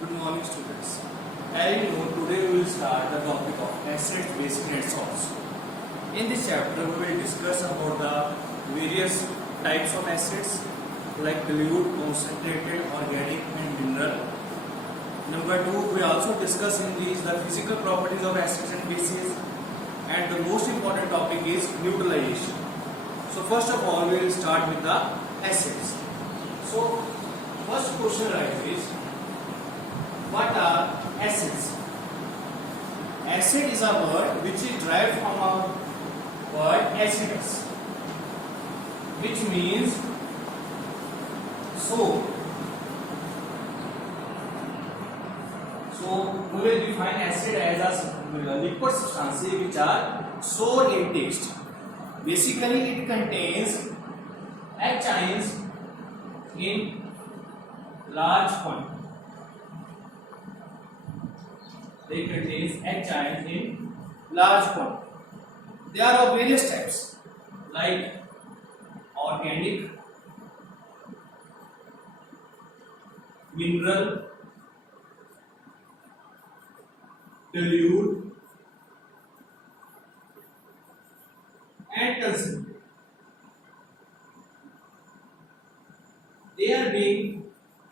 Good morning, students. As you know, today we will start the topic of acids, bases and salts. In this chapter, we will discuss about the various types of acids like dilute, concentrated, organic and mineral. Number 2, we also discuss in these the physical properties of acids and bases. And the most important topic is neutralization. So first of all, we will start with the acids. So first question arises, what are acids? Acid is a word which is derived from a word acidus, which means sour. So we will define acid as a liquid substance which are sour in taste. Basically, it contains H ions in large quantity. They contains H ions in large quantity. They are of various types like organic, mineral, dilute and concentrated. They are being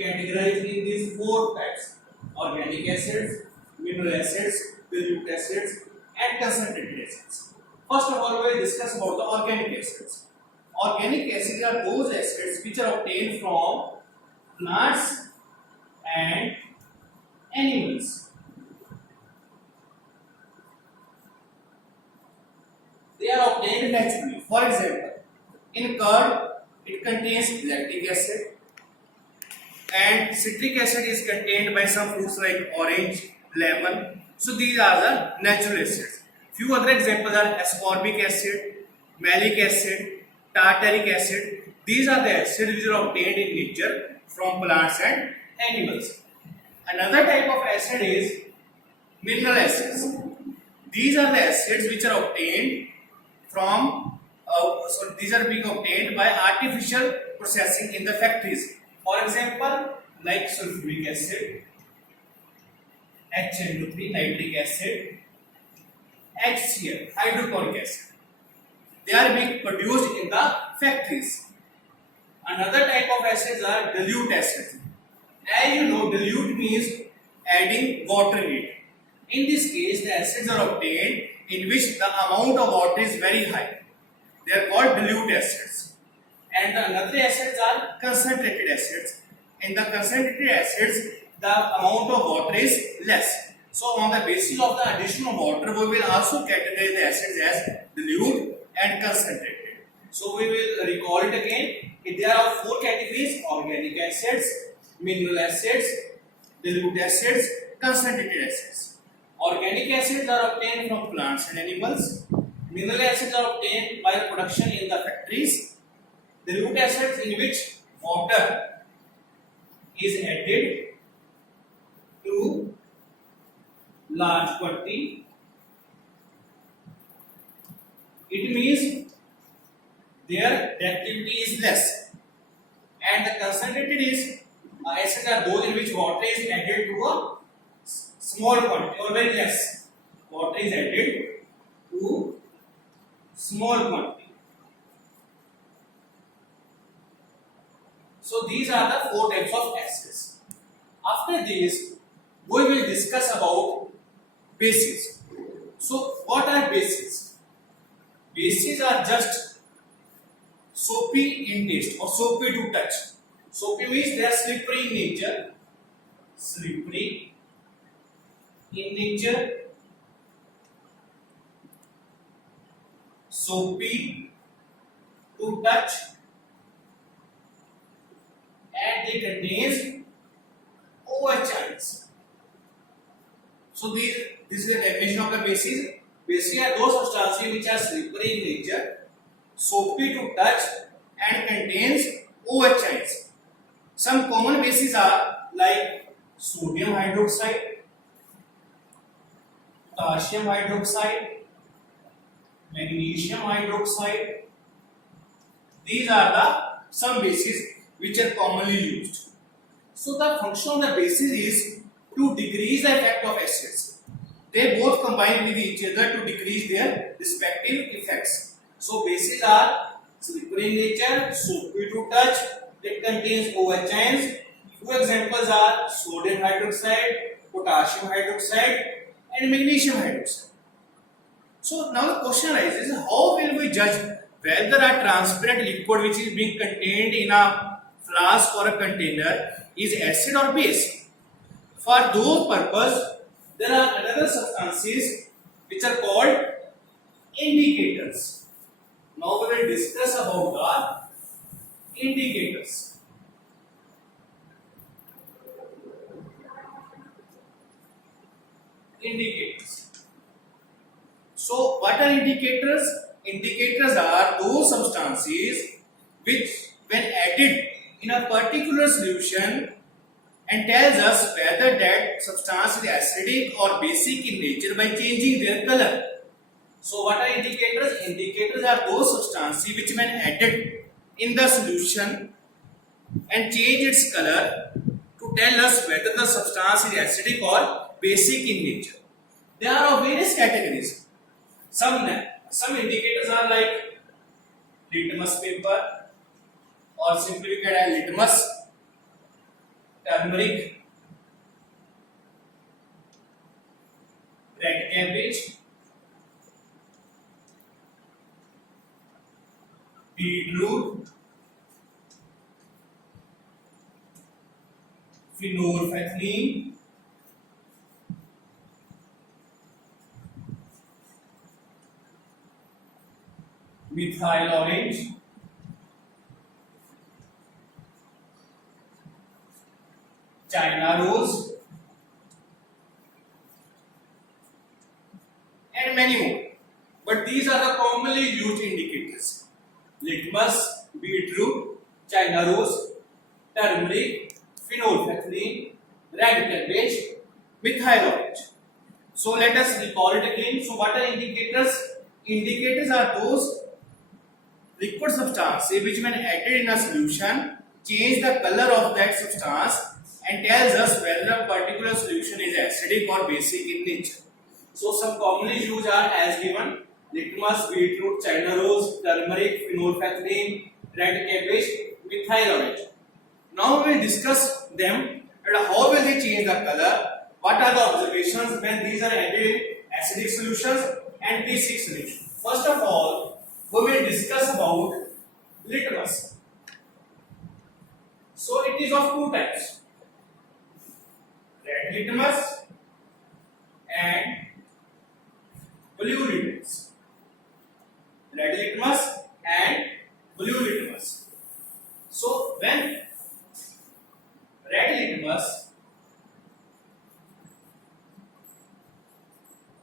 categorized in these four types: organic acids, mineral acids, dilute acids and concentrated acids. First of all, we will discuss about the organic acids. Organic acids are those acids which are obtained from plants and animals. They are obtained naturally. For example, in curd, it contains lactic acid, and citric acid is contained by some fruits like orange, lemon. So these are the natural acids. Few other examples are ascorbic acid, malic acid, tartaric acid. These are the acids which are obtained in nature from plants and animals. Another type of acid is mineral acids. These are the acids which are obtained from these are being obtained by artificial processing in the factories. For example, like sulfuric acid, HNO3, nitric acid, HCl, hydrochloric acid. They are being produced in the factories. Another type of acids are dilute acids. As you know, dilute means adding water in it. In this case, the acids are obtained in which the amount of water is very high. They are called dilute acids. And the another acids are concentrated acids. In the concentrated acids, the amount of water is less. So on the basis of the addition of water, we will also categorize the acids as dilute and concentrated. So we will recall it again. There are four categories: organic acids, mineral acids, dilute acids, concentrated acids. Organic acids are obtained from plants and animals. Mineral acids are obtained by production in the factories. Dilute acids in which water is added to large quantity. It means their reactivity is less. And the concentrated is acids are those in which water is added to a small quantity or very less. Water is added to small quantity. So these are the four types of acids. After this, we will discuss about bases. So what are bases? Bases are just soapy in taste or soapy to touch. Soapy means they are slippery in nature. Slippery in nature. Soapy to touch. And they contains OH ions. So this is the definition of the bases. Bases are those substances which are slippery in nature, soapy to touch, and contains OH ions. Some common bases are like sodium hydroxide, potassium hydroxide, magnesium hydroxide. These are the some bases which are commonly used. So the function of the bases is to decrease the effect of acids. They both combine with each other to decrease their respective effects. So bases are slippery in nature, soapy to touch, it contains OH ions. Few examples are sodium hydroxide, potassium hydroxide, and magnesium hydroxide. So now the question arises, how will we judge whether a transparent liquid which is being contained in a flask or a container is acid or base? For those purpose, there are another substances which are called indicators. Now we will discuss about the indicators. Indicators. So what are indicators? Indicators are those substances which when added in a particular solution and tells us whether that substance is acidic or basic in nature by changing their color. So what are indicators? Indicators are those substances which when added in the solution and change its color to tell us whether the substance is acidic or basic in nature. There are of various categories. Some indicators are like litmus paper, or simply we can add litmus, turmeric, red cabbage, beetroot, phenolphthalein, methyl orange, China rose, and many more. But these are the commonly used indicators: litmus, beetroot, China rose, turmeric, phenolphthalein, red cabbage, methyl orange. So let us recall it again. So what are indicators? Indicators are those liquid substances which when added in a solution change the color of that substance and tells us whether a particular solution is acidic or basic in nature. So some commonly used are as given: litmus, beetroot, China rose, turmeric, phenolphthalein, red cabbage, methyl orange. Now we will discuss them and how will they change the color, what are the observations when these are added in acidic solutions and basic solutions. First of all, we will discuss about litmus. So it is of two types: red litmus and blue litmus. Red litmus and blue litmus. So when red litmus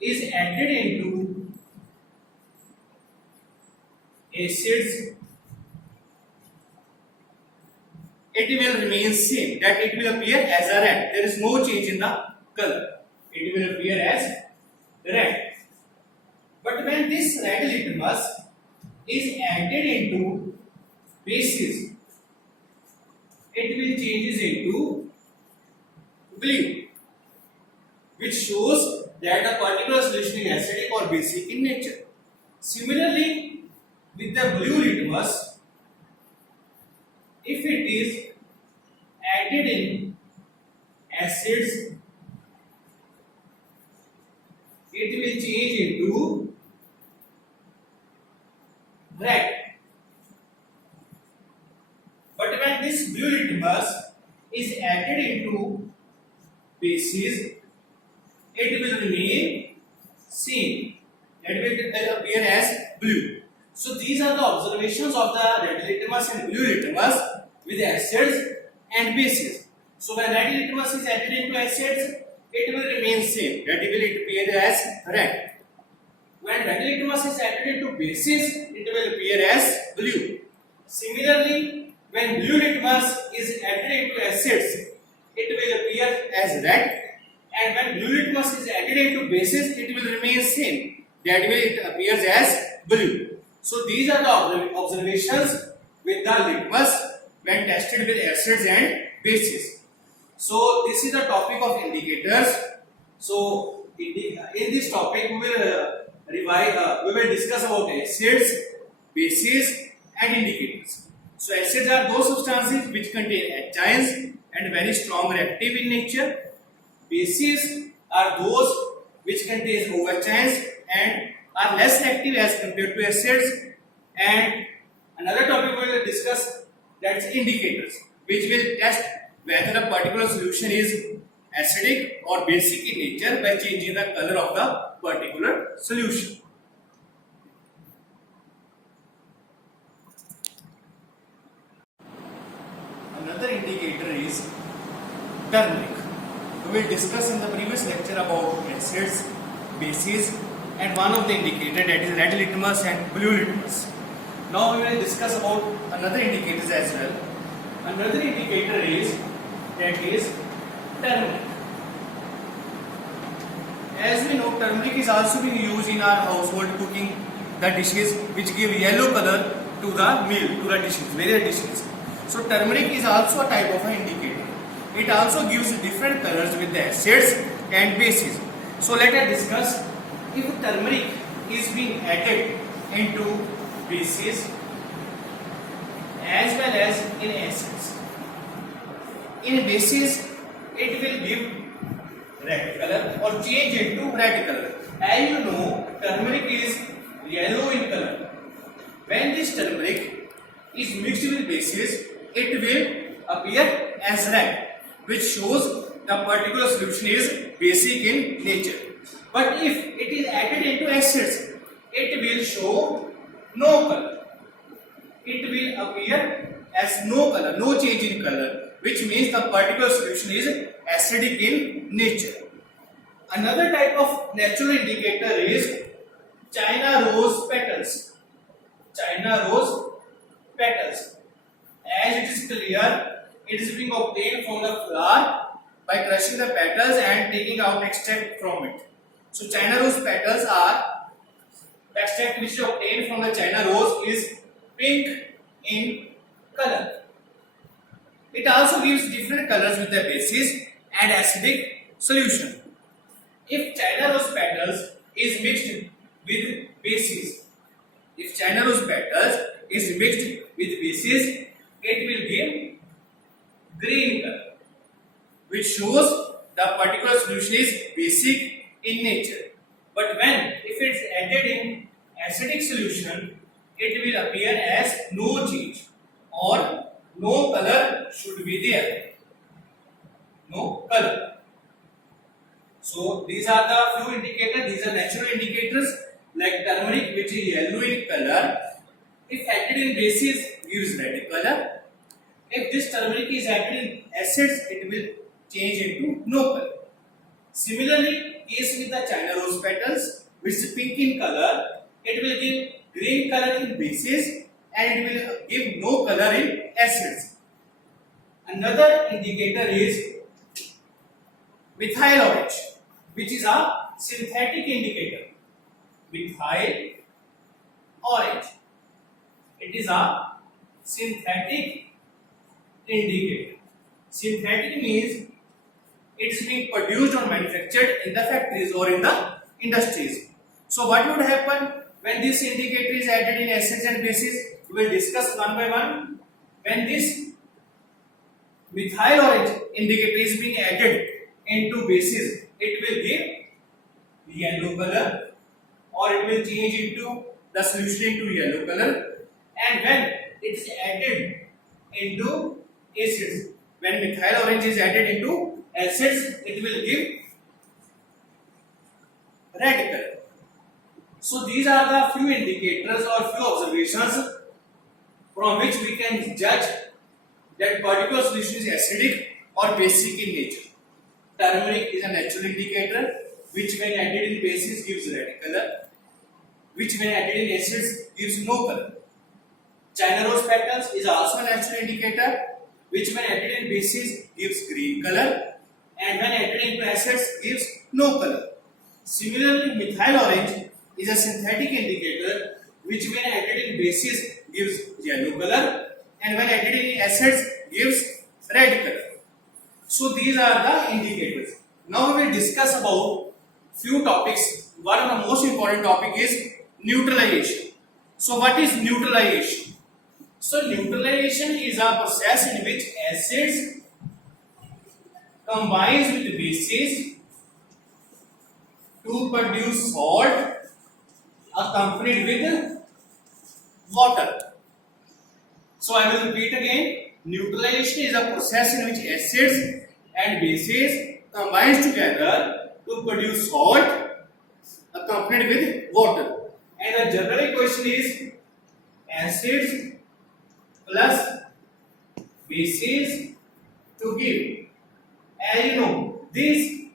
is added into acids, it will remain same, that it will appear as a red. There is no change in the color. It will appear as red. But when this red litmus is added into bases, it will changes into blue, which shows that a particular solution is acidic or basic in nature. Similarly, with the blue litmus, if it is added in acids, it will change into red. But when this blue litmus is added into bases, it will remain same. It will appear as blue. So these are the observations of the red litmus and blue litmus with acids and bases. So when red litmus is added into acids, it will remain same. That will appear as red. When red litmus is added into bases, it will appear as blue. Similarly, when blue litmus is added into acids, it will appear as red. And when blue litmus is added into bases, it will remain same. That way it appears as blue. So these are the observations with the litmus when tested with acids and bases. So this is the topic of indicators. So in this topic we will we will discuss about acids, bases and indicators. So acids are those substances which contain acyns and very strong reactive in nature. Bases are those which contain OHs and are less reactive as compared to acids. And another topic we will discuss, that's indicators, which will test whether a particular solution is acidic or basic in nature by changing the color of the particular solution. Another indicator is turmeric. We will discuss in the previous lecture about acids, bases and one of the indicator, that is red litmus and blue litmus. Now we will discuss about another indicators as well. Another indicator is turmeric. As we know, turmeric is also being used in our household cooking the dishes which give yellow color to the meal, to the dishes, various dishes. So turmeric is also a type of an indicator. It also gives different colors with the acids and bases. So let us discuss if turmeric is being added into bases as well as in acids. In bases, it will give red color or change into red color. As you know, turmeric is yellow in color. When this turmeric is mixed with bases, it will appear as red, which shows the particular solution is basic in nature. But if it is added into acids, it will show no color. It will appear as no color, no change in color, which means the particular solution is acidic in nature. Another type of natural indicator is China rose petals. China rose petals. As it is clear, it is being obtained from the flower by crushing the petals and taking out extract from it. So China rose petals are, the extract which is obtained from the China rose is pink in color. It also gives different colors with the bases and acidic solution. If China rose petals is mixed with bases, it will give green color, which shows the particular solution is basic in nature. But if it is added in acidic solution, it will appear as no change or no color should be there. No color. So these are the few indicators. These are natural indicators like turmeric, which is yellow in color. If added in bases, gives red color. If this turmeric is added in acids, it will change into no color. Similarly, case with the China rose petals, which is pink in color, it will give green color in bases and it will give no color in acids. Another indicator is methyl orange, which is a synthetic indicator. Methyl orange. It is a synthetic indicator. Synthetic means it is being produced or manufactured in the factories or in the industries. So what would happen when this indicator is added in acids and bases? We will discuss one by one. When this methyl orange indicator is being added into bases, it will give yellow color or it will change into the solution into yellow color. And when it is added into acids, when methyl orange is added into acids, it will give red color. So these are the few indicators or few observations from which we can judge that particular solution is acidic or basic in nature. Turmeric is a natural indicator which when added in bases gives red color, which when added in acids gives no color. China rose petals is also a natural indicator which when added in bases gives green color and when added into acids gives no color. Similarly, methyl orange is a synthetic indicator which when added in bases gives yellow color and when added in acids gives red color. So these are the indicators. Now we will discuss about few topics. One of the most important topic is neutralization. So what is neutralization? So neutralization is a process in which acids combines with bases to produce salt accompanied with water. So I will repeat again. Neutralization is a process in which acids and bases combine together to produce salt accompanied with water. And the general equation is acids plus bases to give. And you know, these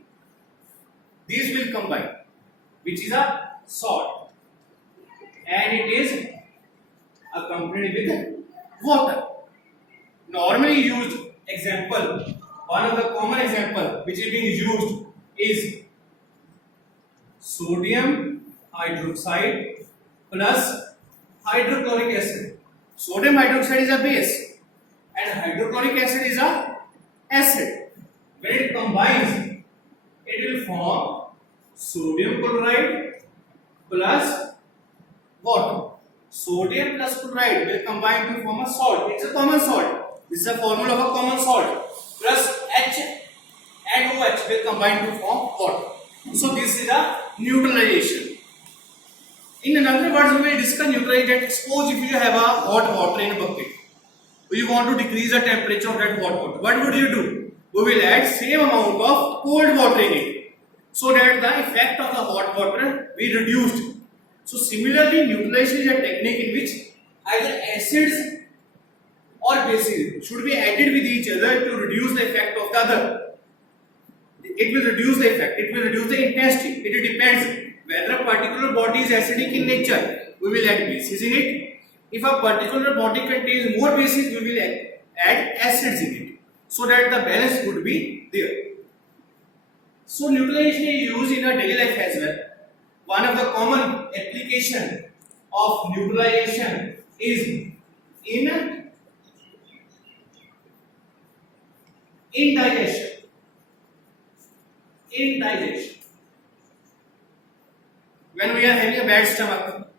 will combine, which is a salt, and it is accompanied with water. Normally used example, one of the common example which is being used is sodium hydroxide plus hydrochloric acid. Sodium hydroxide is a base and hydrochloric acid is a acid. When it combines, it will form sodium chloride plus water. Sodium plus chloride will combine to form a salt. It's a common salt. This is a formula of a common salt. Plus H and OH will combine to form water. So this is a neutralization. In another words, we will discuss neutralization. Suppose if you have a hot water in a bucket, you want to decrease the temperature of that hot water. What would you do? We will add same amount of cold water in it, so that the effect of the hot water be reduced. So similarly, neutralization is a technique in which either acids or bases should be added with each other to reduce the effect of the other. It will reduce the effect, it will reduce the intensity. It depends whether a particular body is acidic in nature, we will add bases in it. If a particular body contains more bases, we will add acids in it, so that the balance would be there. So neutralization is used in our daily life as well. One of the common application of neutralization is in indigestion. Indigestion. When we are having a bad stomach,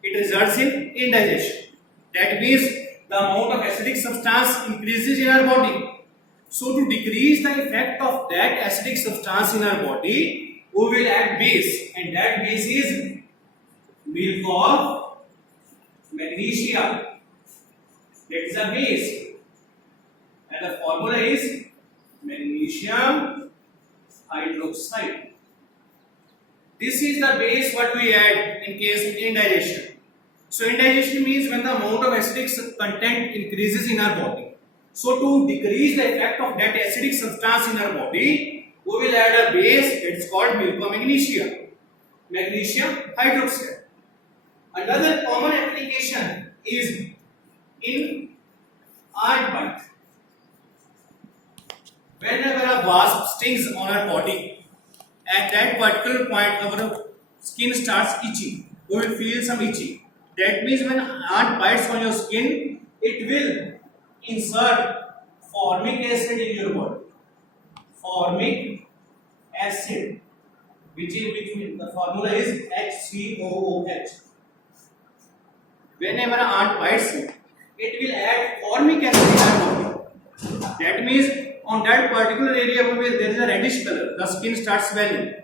it results in indigestion. That means the amount of acidic substance increases in our body. So to decrease the effect of that acidic substance in our body, we will add base, and that base is milk of magnesia. That is a base, and the formula is magnesium hydroxide. This is the base what we add in case of indigestion. So indigestion means when the amount of acidic content increases in our body. So to decrease the effect of that acidic substance in our body, we will add a base. It's called milk of magnesia, magnesium hydroxide. Another common application is in ant bite. Whenever a wasp stings on our body, at that particular point our skin starts itching. We will feel some itching. That means when ant bites on your skin, it will insert formic acid in your body. Formic acid, which means the formula is HCOOH. Whenever an ant bites you, it will add formic acid in our body. That means on that particular area where there is a reddish color, the skin starts swelling.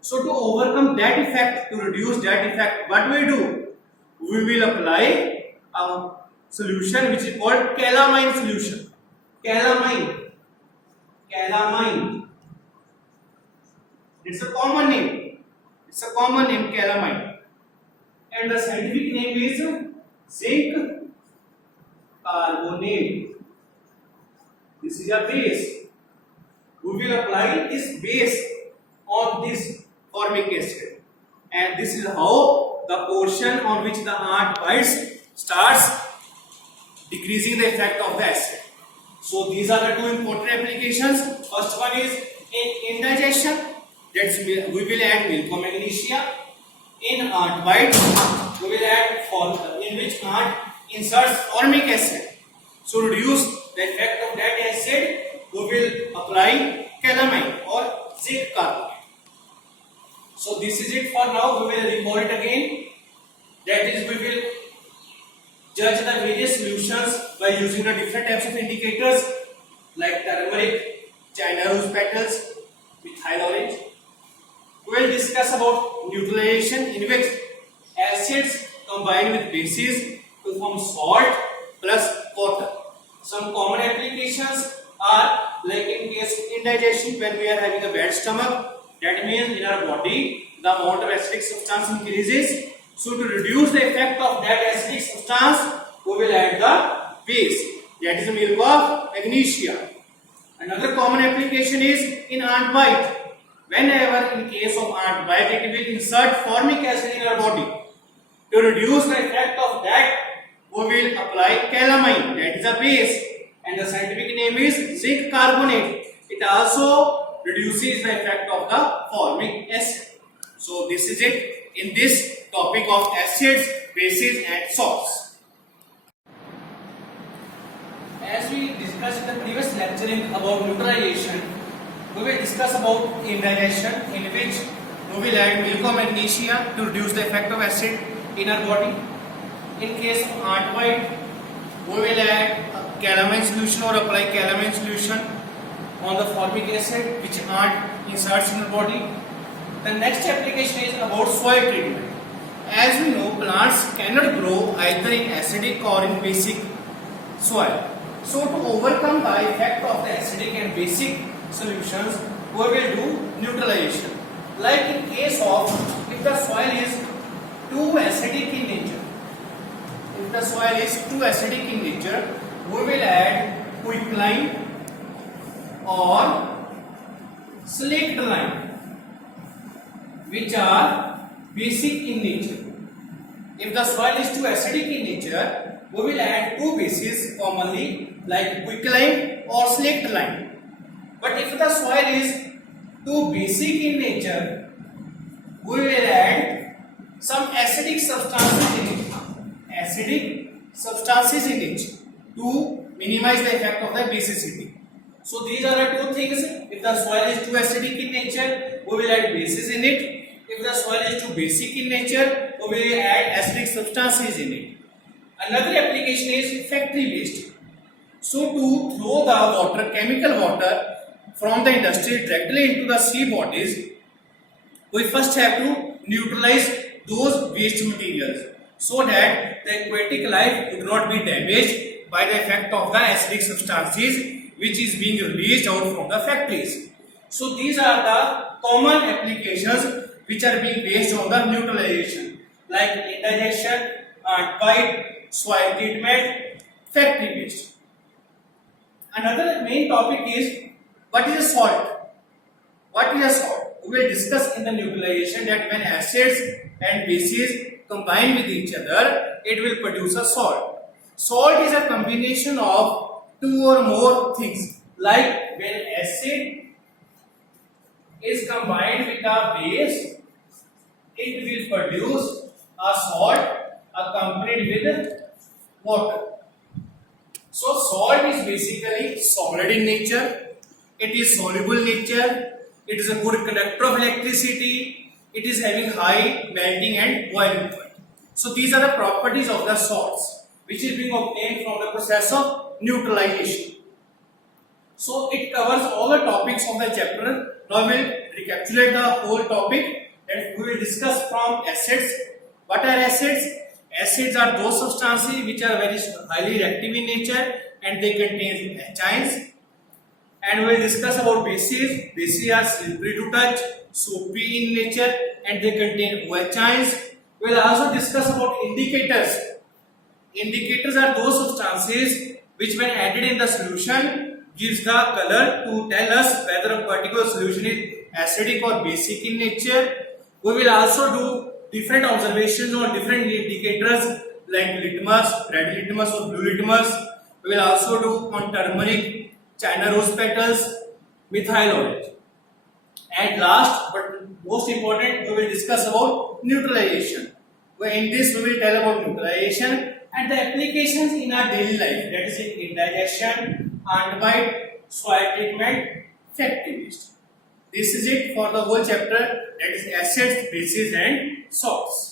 So to overcome that effect, to reduce that effect, what we do? We will apply a solution which is called calamine solution. Calamine. It's a common name. Calamine. And the scientific name is zinc carbonate. This is a base. We will apply this base on this formic acid, and this is how the portion on which the ant bites starts decreasing the effect of the acid. So these are the two important applications. First one is in indigestion. That's we will add milk of magnesia. In ant bites, we will add in which ant inserts formic acid. So reduce the effect of that acid we will apply calamine or zinc carbonate. So this is it for now. We will record it again. That is, we will judge the various solutions by using the different types of indicators like turmeric, China rose petals, methyl orange. We will discuss about neutralization, in which acids combine with bases to form salt plus water. Some common applications are like in case of indigestion, when we are having a bad stomach, that means in our body the amount of acidic substance increases. So to reduce the effect of that acidic substance, we will add the base, that is the milk of magnesia. Another common application is in ant bite. Whenever in case of ant bite, it will insert formic acid in our body. To reduce the effect of that, we will apply calamine, that is a base, and the scientific name is zinc carbonate. It also reduces the effect of the formic acid. So this is it in this topic of acids, bases and salts. As we discussed in the previous lecturing about neutralization, we will discuss about indigestion, in which we will add milk of magnesia to reduce the effect of acid in our body. In case of ant bite, we will add a calamine solution or apply calamine solution on the formic acid which ant inserts in our body. The next application is about soil treatment. As we know, plants cannot grow either in acidic or in basic soil. So to overcome the effect of the acidic and basic solutions, we will do neutralization. Like in case of if the soil is too acidic in nature, we will add quicklime or slaked lime, which are basic in nature. If the soil is too acidic in nature, we will add two bases commonly like quicklime or slaked lime. But if the soil is too basic in nature, we will add some acidic substances in it to minimize the effect of the basicity. So these are the two things. If the soil is too acidic in nature, we will add bases in it. If the soil is too basic in nature, we will add acidic substances in it. Another application is factory waste. So to throw the water, chemical water from the industry directly into the sea bodies, we first have to neutralize those waste materials so that the aquatic life would not be damaged by the effect of the acidic substances which is being released out from the factories. So these are the common applications which are being based on the neutralization, like indigestion, ant bite, soil treatment, factory waste. Another main topic is what is a salt? What is a salt? We will discuss in the neutralization that when acids and bases combine with each other, it will produce a salt. Salt is a combination of two or more things. Like when acid is combined with a base, it will produce a salt accompanied with water. So salt is basically solid in nature. It is soluble in nature. It is a good conductor of electricity. It is having high melting and boiling point. So these are the properties of the salts which is being obtained from the process of neutralization. So it covers all the topics of the chapter. Now we will recapitulate the whole topic and we will discuss from acids. What are acids? Acids are those substances which are very highly reactive in nature and they contain achions. And we will discuss about bases. Bases are slippery to touch, soapy in nature and they contain OH-ions. We will also discuss about indicators. Indicators are those substances which when added in the solution gives the color to tell us whether a particular solution is acidic or basic in nature. We will also do different observations on different indicators like litmus, red litmus or blue litmus. We will also do on turmeric, China rose petals, methyl orange. And last but most important, we will discuss about neutralization. In this we will tell about neutralization and the applications in our daily life, that is in indigestion, ant bite, soil treatment, factory waste. This is it for the whole chapter, that is acids, bases and salts.